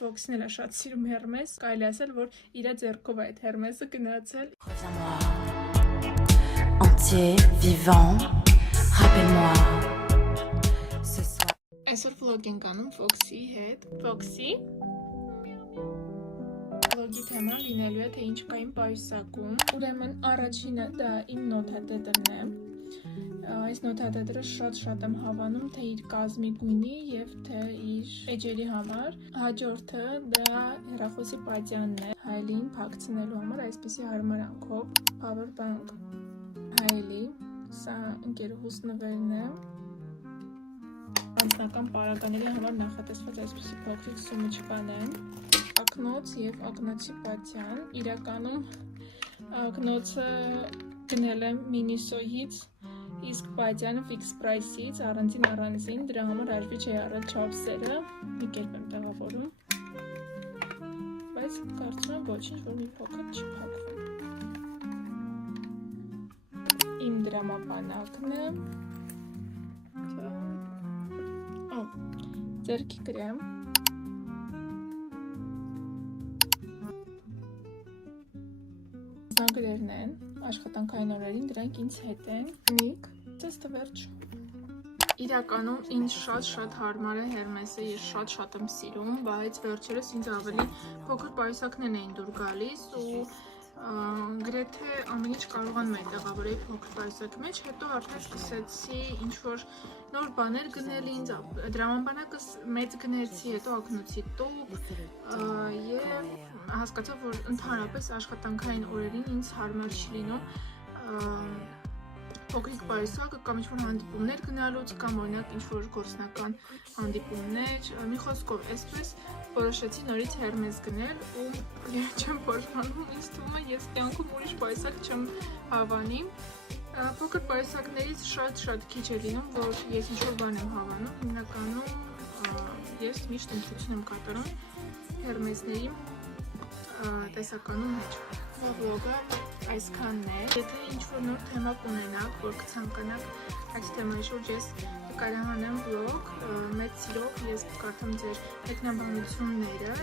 Ֆոքսն էլ է շատ սիրում Հերմես, կարելի ասել, որ իր ձեռքով այդ Հերմեսը գնացել։ Entier, vivant, rappelle-moi. Այսօր վլոգ ենք անում Ֆոքսի հետ։ Ֆոքսի վլոգի թեման լինելու է, թե ինչ կա իմ պայուսակում։ Ուրեմն առաջինը դա իմ նոթատետրն է։ Այս նոթատետրը շատ եմ հավանում, թե իր կազմի գույնի եւ թե իր էջերի համար։ Հաջորդը դա հեռախոսի պատյանն է, հայելին փակցնելու համար այսպիսի հարմարանքով։ Power bank հայելի, սա ընկերուհուս նվերն է։ Անձնական պարագաների համար նախատեսված այսպիսի փոքրիկ սումիչկան են, ակնոց եւ ակնոցի պատյան։ Իրականում ակնոցը գնել եմ Մինիսոյից, իսկ պատյանը Fix Price-ից առանձին, դրա համար հաշվի չի առել չափսերը, մի կերպ եմ տեղավորում, բայց կարծում եմ ոչինչ, որ մի փոքր չի փակվում։ Իմ դրամապանակն է, ձեռքի կրեմ, զանգերն են, աշխատանքային օրերին դրանք ինձ հետ են, նիկ, ծեստը վերջ։ Իրականում ինձ շատ հարմար է Հերմեսը, ես շատ եմ սիրում, բայց վերջերս ինձ ավելի փոքր պայուսակներն էին դուր գալիս ու գրեթե ամեն ինչ կարողանում եմ տեղավորել փոքր պայուսակի մեջ, հետո արդեն սկսեցի ինչ-որ նոր բաներ գնել ինձ, դրամապանակս մեծ գնեցի, հետո ակնոցի տուփ եւ հասկացա, որ ընդհանրապես աշխատանքային օրերին ինձ հարմար չի լինում փոքրիկ պայուսակը կամ ինչ-որ հանդիպումներ գնալուց կամ օրինակ ինչ-որ գործնական հանդիպումներ, մի խոսքով, այսպես որոշեցի նորից Հերմես գնել ու երբ չեմ փոշմանում, ինձ թվում է ես կյանքում ուրիշ պայուսակ չեմ հավանի։ Փոքր պայուսակներից շատ քիչ է լինում, որ ես ինչ-որ բան եմ հավանում, հիմնականում ես միշտ ընտրություն եմ կատարում Հերմեսների տեսականու մեջ։ Վլոգը այսքանն է։ Եթե ինչ-որ նոր թեմա կունենաք, որ կցանկանաք այդ թեմայի շուրջ, ես կկարողանամ վլոգ, մեծ սիրով ես կկարդամ ձեր մեկնաբանությունները